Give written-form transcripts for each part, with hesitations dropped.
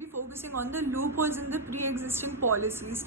be focusing on the loopholes in the pre-existing policies.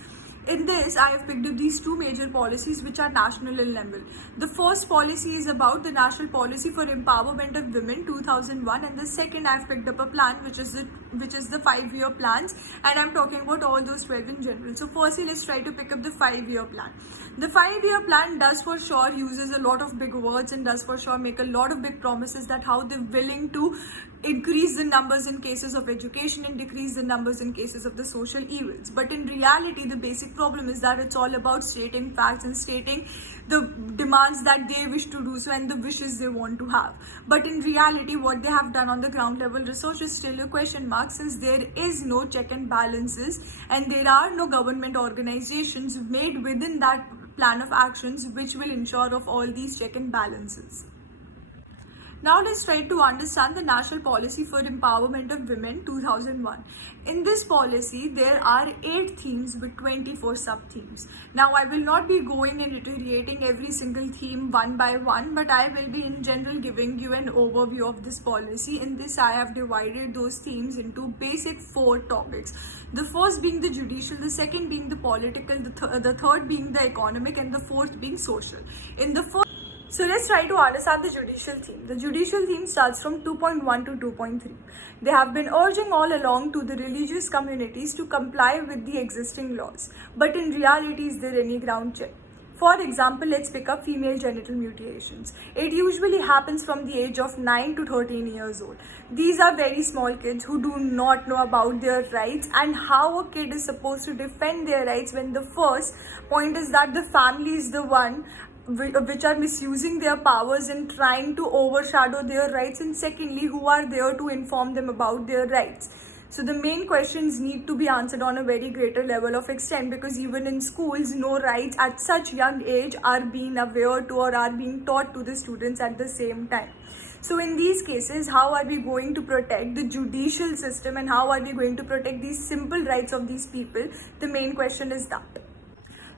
In this, I have picked up these two major policies which are national in level. The first policy is about the National Policy for Empowerment of Women 2001, and the second I have picked up a plan which is the 5-year plans, and I'm talking about all those 12 in general. So firstly, let's try to pick up the 5-year plan. The 5-year plan does for sure uses a lot of big words and does for sure make a lot of big promises that how they're willing to increase the numbers in cases of education and decrease the numbers in cases of the social evils. But in reality, the basic problem is that it's all about stating facts and stating the demands that they wish to do so and the wishes they want to have. But in reality, what they have done on the ground level research is still a question mark, since there is no check and balances and there are no government organizations made within that plan of actions which will ensure of all these check and balances. Now let's try to understand the National Policy for Empowerment of Women 2001. In this policy, there are 8 themes with 24 sub-themes. Now I will not be going and reiterating every single theme one by one, but I will be in general giving you an overview of this policy. In this, I have divided those themes into basic 4 topics. The first being the judicial, the second being the political, the third being the economic, and the fourth being social. So let's try to understand the judicial theme. The judicial theme starts from 2.1 to 2.3. They have been urging all along to the religious communities to comply with the existing laws. But in reality, is there any ground check? For example, let's pick up female genital mutilations. It usually happens from the age of 9 to 13 years old. These are very small kids who do not know about their rights and how a kid is supposed to defend their rights, when the first point is that the family is the one which are misusing their powers and trying to overshadow their rights, and secondly, who are there to inform them about their rights. So the main questions need to be answered on a very greater level of extent, because even in schools, no rights at such young age are being aware to or are being taught to the students at the same time. So in these cases, how are we going to protect the judicial system and how are we going to protect these simple rights of these people? The main question is that.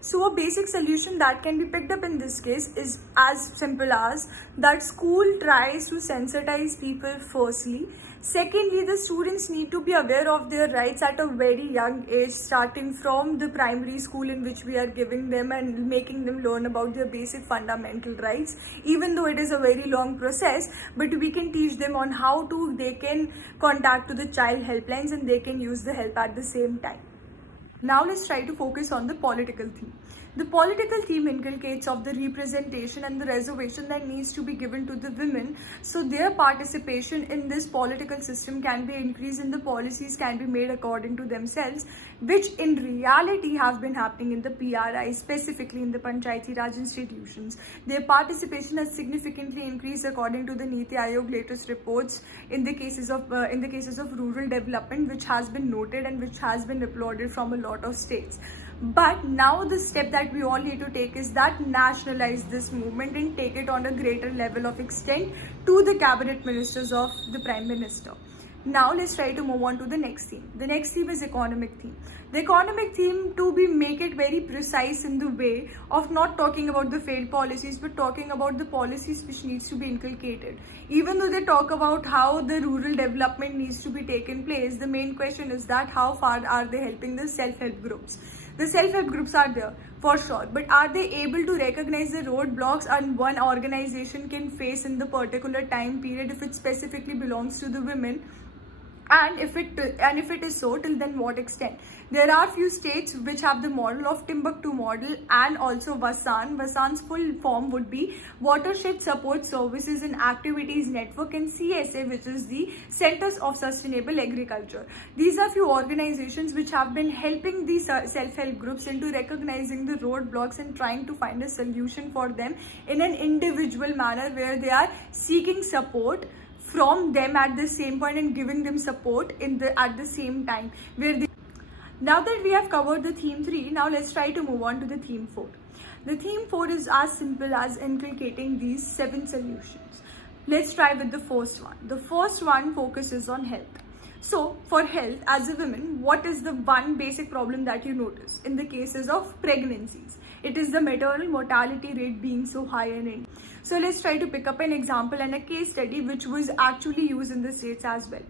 So a basic solution that can be picked up in this case is as simple as that school tries to sensitize people firstly. Secondly, the students need to be aware of their rights at a very young age, starting from the primary school in which we are giving them and making them learn about their basic fundamental rights. Even though it is a very long process, but we can teach them on how they can contact to the child helplines and they can use the help at the same time. Now let's try to focus on the political theme. The political theme inculcates of the representation and the reservation that needs to be given to the women, so their participation in this political system can be increased and the policies can be made according to themselves, which in reality have been happening in the PRI, specifically in the Panchayati Raj institutions. Their participation has significantly increased according to the Niti Aayog latest reports in the cases of rural development, which has been noted and which has been applauded from a lot of states. But now the step that we all need to take is that nationalize this movement and take it on a greater level of extent to the cabinet ministers of the Prime Minister. Now let's try to move on to the next theme. The next theme is economic theme. The economic theme make it very precise in the way of not talking about the failed policies, but talking about the policies which needs to be inculcated. Even though they talk about how the rural development needs to be taken place, the main question is that how far are they helping the self-help groups? The self-help groups are there for sure, but are they able to recognize the roadblocks and one organization can face in the particular time period if it specifically belongs to the women? And if it is so, till then what extent? There are few states which have the model of Timbuktu model and also Vasan. Vasan's full form would be Watershed Support Services and Activities Network, and CSA, which is the Centers of Sustainable Agriculture. These are few organizations which have been helping these self-help groups into recognizing the roadblocks and trying to find a solution for them in an individual manner, where they are seeking support from them at the same point and giving them support at the same time. Now that we have covered the theme 3, now let's try to move on to the theme 4. The theme 4 is as simple as inculcating these 7 solutions. Let's try with the first one. The first one focuses on health. So for health, as a woman, what is the one basic problem that you notice in the cases of pregnancies? it is the maternal mortality rate being so high in India. So let's try to pick up an example and a case study which was actually used in the states as well.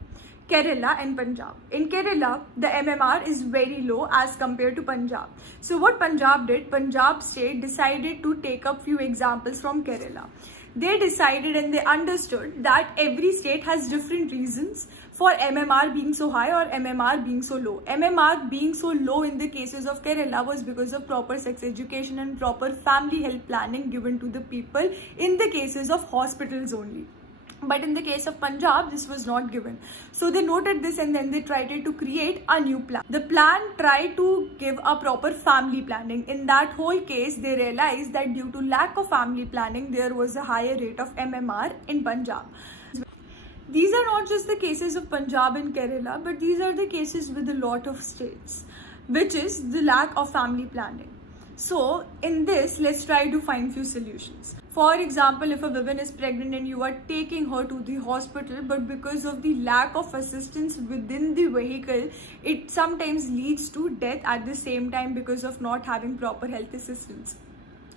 Kerala and Punjab. In Kerala, the MMR is very low as compared to Punjab. So what Punjab did, Punjab state decided to take up few examples from Kerala. They decided and they understood that every state has different reasons for MMR being so high or MMR being so low. MMR being so low in the cases of Kerala was because of proper sex education and proper family health planning given to the people in the cases of hospitals only. But in the case of Punjab, this was not given. So they noted this and then they tried to create a new plan. The plan tried to give a proper family planning. In that whole case, they realized that due to lack of family planning, there was a higher rate of MMR in Punjab. These are not just the cases of Punjab and Kerala, but these are the cases with a lot of states, which is the lack of family planning. So in this, let's try to find few solutions. For example, if a woman is pregnant and you are taking her to the hospital, but because of the lack of assistance within the vehicle, it sometimes leads to death at the same time because of not having proper health assistance.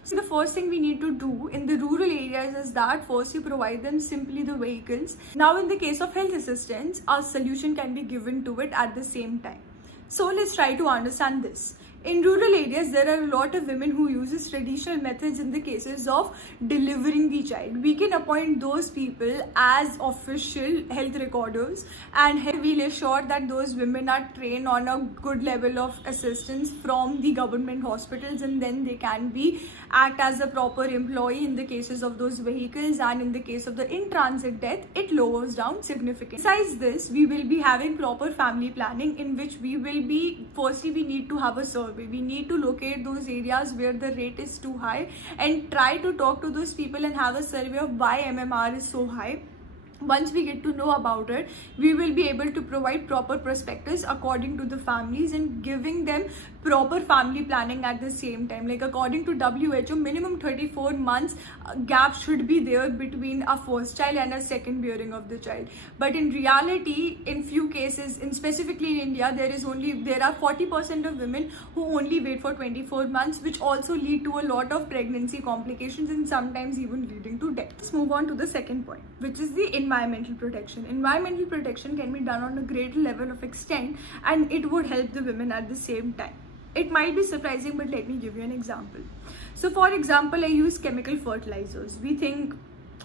So the first thing we need to do in the rural areas is that first you provide them simply the vehicles. Now in the case of health assistance, a solution can be given to it at the same time. So let's try to understand this. In rural areas, there are a lot of women who uses traditional methods in the cases of delivering the child. We can appoint those people as official health recorders and we'll ensure that those women are trained on a good level of assistance from the government hospitals, and then they can be act as a proper employee in the cases of those vehicles, and in the case of the in-transit death, it lowers down significantly. Besides this, we will be having proper family planning in which we will be, firstly we need to have a survey. We need to locate those areas where the rate is too high and try to talk to those people and have a survey of why MMR is so high. Once we get to know about it, we will be able to provide proper prospectus according to the families and giving them proper family planning at the same time. Like according to WHO, minimum 34 months gap should be there between a first child and a second bearing of the child. But in reality, in few cases, in specifically in India, there are 40% of women who only wait for 24 months, which also lead to a lot of pregnancy complications and sometimes even leading to death. Let's move on to the second point, which is the environmental protection. Environmental protection can be done on a greater level of extent and it would help the women at the same time. It might be surprising, but let me give you an example. So for example, I use chemical fertilizers. We think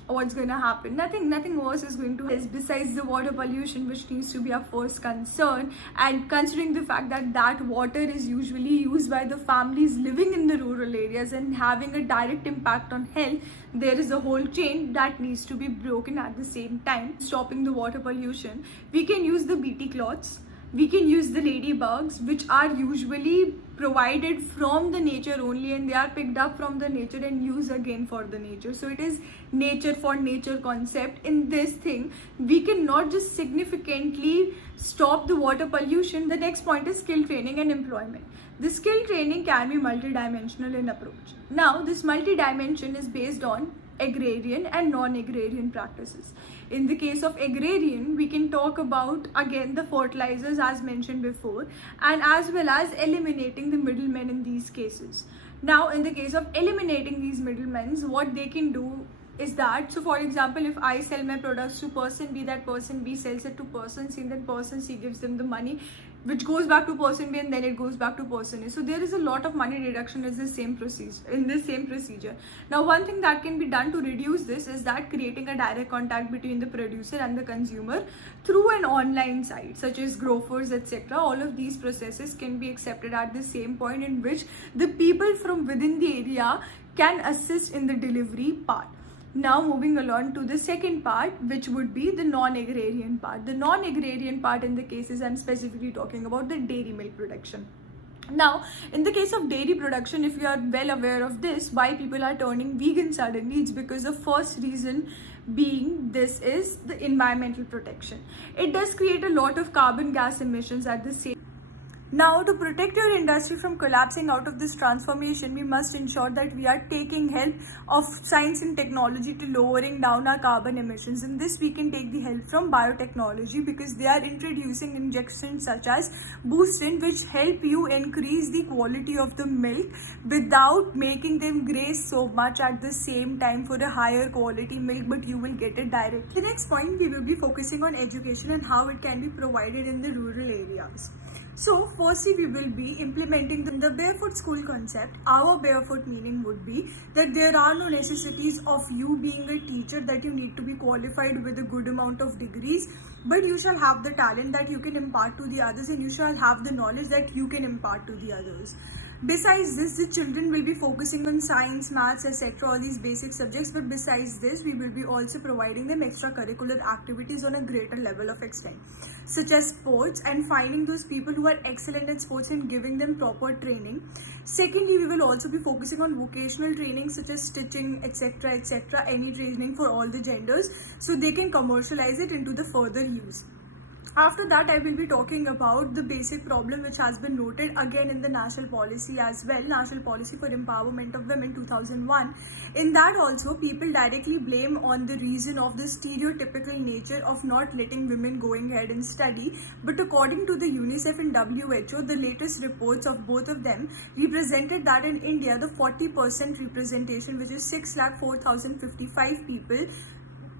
what's going to happen? Nothing worse is going to happen besides the water pollution, which needs to be our first concern. And considering the fact that water is usually used by the families living in the rural areas and having a direct impact on health, there is a whole chain that needs to be broken at the same time. Stopping the water pollution, we can use the BT cloths. We can use the ladybugs, which are usually provided from the nature only, and they are picked up from the nature and used again for the nature. So it is nature for nature concept. In this thing, we can not just significantly stop the water pollution. The next point is skill training and employment. The skill training can be multidimensional in approach. Now, this multidimension is based on agrarian and non-agrarian practices. In the case of agrarian, we can talk about again the fertilizers as mentioned before, and as well as eliminating the middlemen in these cases. Now in the case of eliminating these middlemen, what they can do is that, so for example, if I sell my products to person B, that person B sells it to person C, and then person C gives them the money, which goes back to person B, and then it goes back to person A. So there is a lot of money deduction in this same procedure. Now one thing that can be done to reduce this is that creating a direct contact between the producer and the consumer through an online site such as Grofers, etc. All of these processes can be accepted at the same point in which the people from within the area can assist in the delivery part. Now moving along to the second part, which would be the non-agrarian part. The non-agrarian part in the cases I'm specifically talking about the dairy milk production. Now, in the case of dairy production, if you are well aware of this, why people are turning vegan suddenly, it's because the first reason being this is the environmental protection. It does create a lot of carbon gas emissions at the same. Now, to protect your industry from collapsing out of this transformation, we must ensure that we are taking help of science and technology to lowering down our carbon emissions. In this, we can take the help from biotechnology, because they are introducing injections such as Boostin, which help you increase the quality of the milk without making them graze so much at the same time for a higher quality milk, but you will get it directly. The next point, we will be focusing on education and how it can be provided in the rural areas. So firstly, we will be implementing the barefoot school concept. Our barefoot meaning would be that there are no necessities of you being a teacher, that you need to be qualified with a good amount of degrees, but you shall have the talent that you can impart to the others, and you shall have the knowledge that you can impart to the others. Besides this, the children will be focusing on science, maths, etc., all these basic subjects, but besides this, we will be also providing them extracurricular activities on a greater level of extent, such as sports, and finding those people who are excellent at sports and giving them proper training. Secondly, we will also be focusing on vocational training such as stitching, etc., etc., any training for all the genders, so they can commercialize it into the further use. After that, I will be talking about the basic problem which has been noted again in the national policy as well, National Policy for Empowerment of Women 2001. In that also, people directly blame on the reason of the stereotypical nature of not letting women going ahead and study. But according to the UNICEF and WHO, the latest reports of both of them represented that in India, the 40% representation, which is 604,055 people,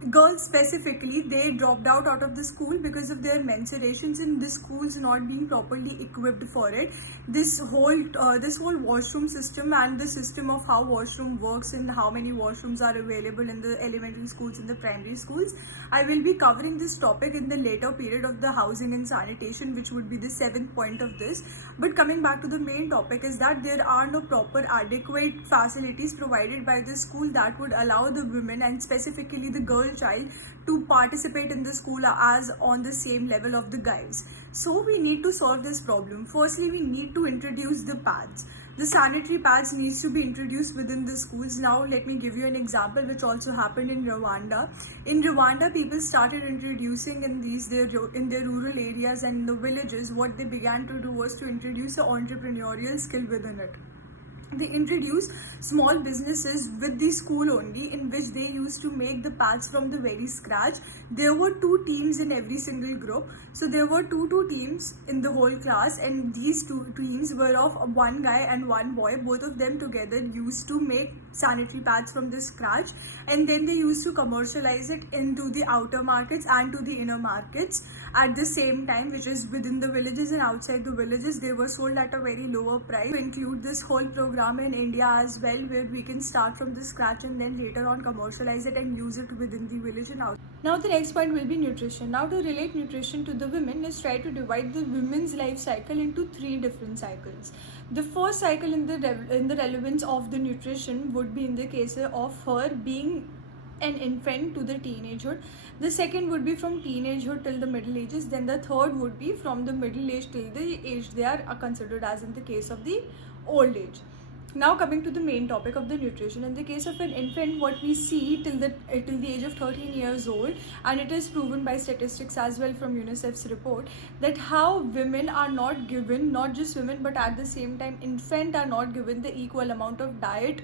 girls specifically, they dropped out of the school because of their menstruations and the schools not being properly equipped for it. This whole washroom system and the system of how washroom works and how many washrooms are available in the elementary schools and the primary schools, I will be covering this topic in the later period of the housing and sanitation, which would be the 7th point of this. But coming back to the main topic is that there are no proper adequate facilities provided by the school that would allow the women and specifically the girl child to participate in the school as on the same level of the guys. So we need to solve this problem. Firstly, we need to introduce the pads. The sanitary pads needs to be introduced within the schools. Now let me give you an example which also happened in Rwanda. In Rwanda, people started introducing in their rural areas and in the villages, what they began to do was to introduce an entrepreneurial skill within it. They introduced small businesses with the school only, in which they used to make the pads from the very scratch. There were 2 teams in every single group, so there were two teams in the whole class, and these 2 teams were of 1 guy and 1 boy. Both of them together used to make sanitary pads from the scratch, and then they used to commercialize it into the outer markets and to the inner markets at the same time, which is within the villages and outside the villages. They were sold at a very lower price. To include this whole program in India as well, where we can start from the scratch and then later on commercialize it and use it within the village and out. Now the next point will be nutrition. Now, to relate nutrition to the women, let's try to divide the women's life cycle into 3 different cycles. The first cycle in the relevance of the nutrition would be in the case of her being an infant to the teenagehood. The second would be from teenagehood till the middle ages. Then the third would be from the middle age till the age they are considered as in the case of the old age. Now coming to the main topic of the nutrition. In the case of an infant, what we see till the age of 13 years old, and it is proven by statistics as well from UNICEF's report, that how women are not given, not just women but at the same time infant are not given the equal amount of diet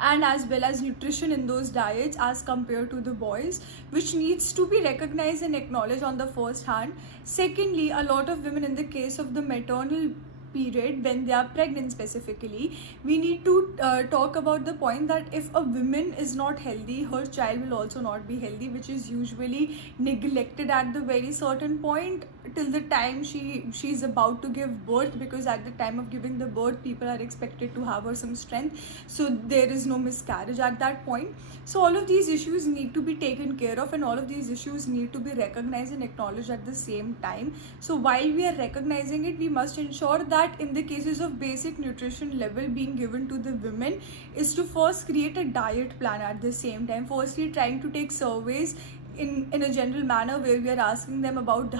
and as well as nutrition in those diets as compared to the boys, which needs to be recognized and acknowledged on the first hand. Secondly, a lot of women in the case of the maternal period, when they are pregnant specifically, we need to talk about the point that if a woman is not healthy, her child will also not be healthy, which is usually neglected at the very certain point till the time she is about to give birth, because at the time of giving the birth, people are expected to have her some strength, so there is no miscarriage at that point. So all of these issues need to be taken care of, and all of these issues need to be recognized and acknowledged at the same time. So while we are recognizing it, we must ensure that in the cases of basic nutrition level being given to the women is to first create a diet plan at the same time. Firstly, trying to take surveys in a general manner where we are asking them about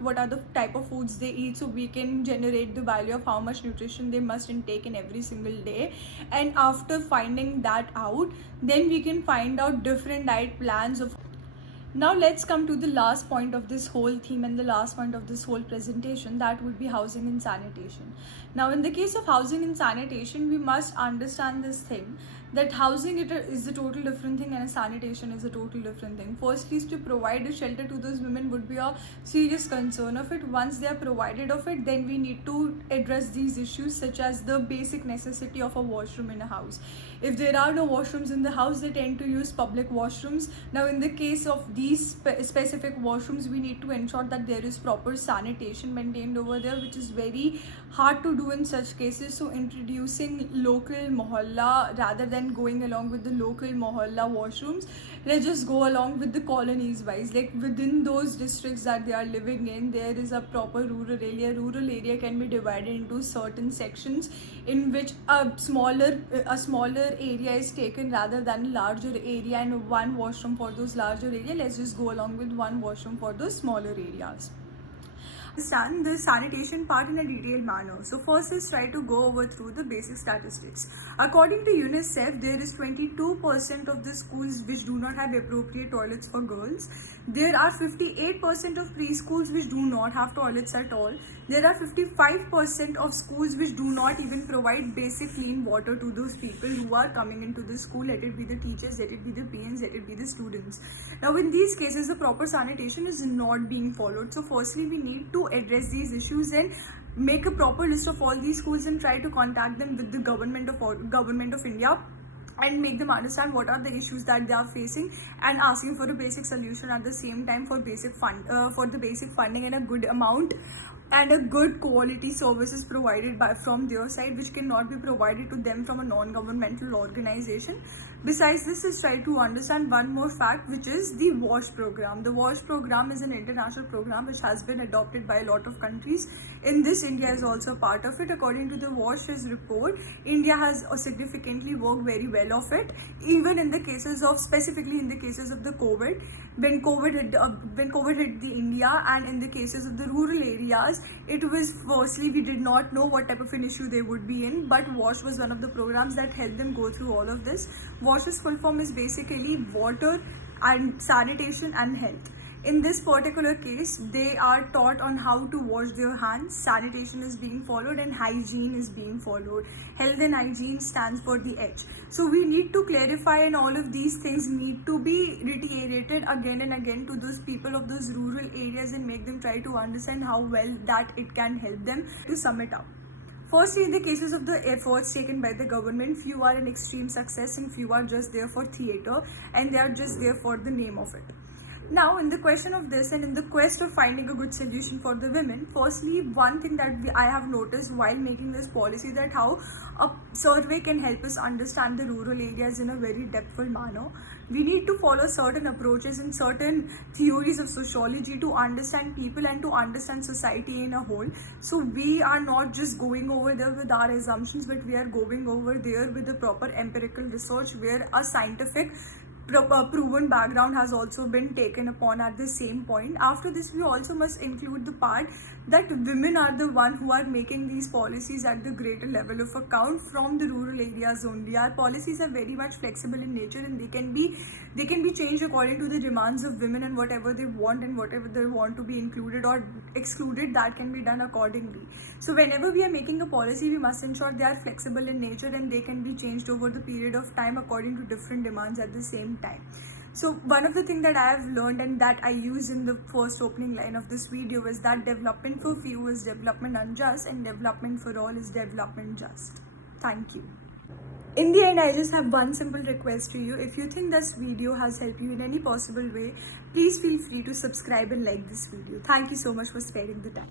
what are the type of foods they eat, so we can generate the value of how much nutrition they must intake in every single day. And after finding that out, then we can find out different diet plans of. Now let's come to the last point of this whole theme and the last point of this whole presentation, that would be housing and sanitation. Now in the case of housing and sanitation, we must understand this thing, that housing is a total different thing and a sanitation is a total different thing. Firstly, is to provide a shelter to those women would be a serious concern of it. Once they are provided of it, then we need to address these issues such as the basic necessity of a washroom in a house. If there are no washrooms in the house, they tend to use public washrooms. Now in the case of these specific washrooms, we need to ensure that there is proper sanitation maintained over there, which is very hard to do in such cases. So introducing local mohalla rather than going along with the local mohalla washrooms, let's just go along with the colonies wise, like within those districts that they are living in, there is a proper rural area. Rural area can be divided into certain sections in which a smaller area is taken rather than a larger area, and one washroom for those larger area. Let's just go along with one washroom for those smaller areas. Understand the sanitation part in a detailed manner. So first is try to go over through the basic statistics. According to UNICEF, there is 22% of the schools which do not have appropriate toilets for girls. There are 58% of preschools which do not have toilets at all. There are 55% of schools which do not even provide basic clean water to those people who are coming into the school, let it be the teachers, let it be the parents, let it be the students. Now in these cases, the proper sanitation is not being followed. So firstly, we need to address these issues and make a proper list of all these schools and try to contact them with the government of India and make them understand what are the issues that they are facing, and asking for a basic solution at the same time for basic funding and a good amount and a good quality services provided from their side, which cannot be provided to them from a non-governmental organization. Besides this, is try to understand one more fact, which is the WASH program. The WASH program is an international program which has been adopted by a lot of countries. In this, India is also part of it. According to the WASH's report, India has significantly worked very well of it, even in the cases of, specifically in the cases of the COVID, when COVID hit the India, and in the cases of the rural areas, it was firstly, we did not know what type of an issue they would be in, but WASH was one of the programs that helped them go through all of this. WASH's full form is basically water and sanitation and health. In this particular case, they are taught on how to wash their hands, sanitation is being followed, and hygiene is being followed. Health and hygiene stands for the H. So we need to clarify, and all of these things need to be reiterated again and again to those people of those rural areas and make them try to understand how well that it can help them. To sum it up, firstly, in the cases of the efforts taken by the government, few are an extreme success and few are just there for theatre, and they are just there for the name of it. Now, in the question of this and in the quest of finding a good solution for the women, firstly, one thing that I have noticed while making this policy, that how a survey can help us understand the rural areas in a very depthful manner. We need to follow certain approaches and certain theories of sociology to understand people and to understand society in a whole. So we are not just going over there with our assumptions, but we are going over there with the proper empirical research, where a scientific proven background has also been taken upon at the same point. After this, we also must include the part that women are the one who are making these policies at the greater level of account from the rural areas only. Our policies are very much flexible in nature, and they can be changed according to the demands of women, and whatever they want and whatever they want to be included or excluded, that can be done accordingly. So whenever we are making a policy, we must ensure they are flexible in nature and they can be changed over the period of time according to different demands at the same time. So one of the things that I have learned and that I use in the first opening line of this video is that development for few is development unjust, and development for all is development just. Thank you. In the end, I just have one simple request to you. If you think this video has helped you in any possible way, please feel free to subscribe and like this video. Thank you so much for sparing the time.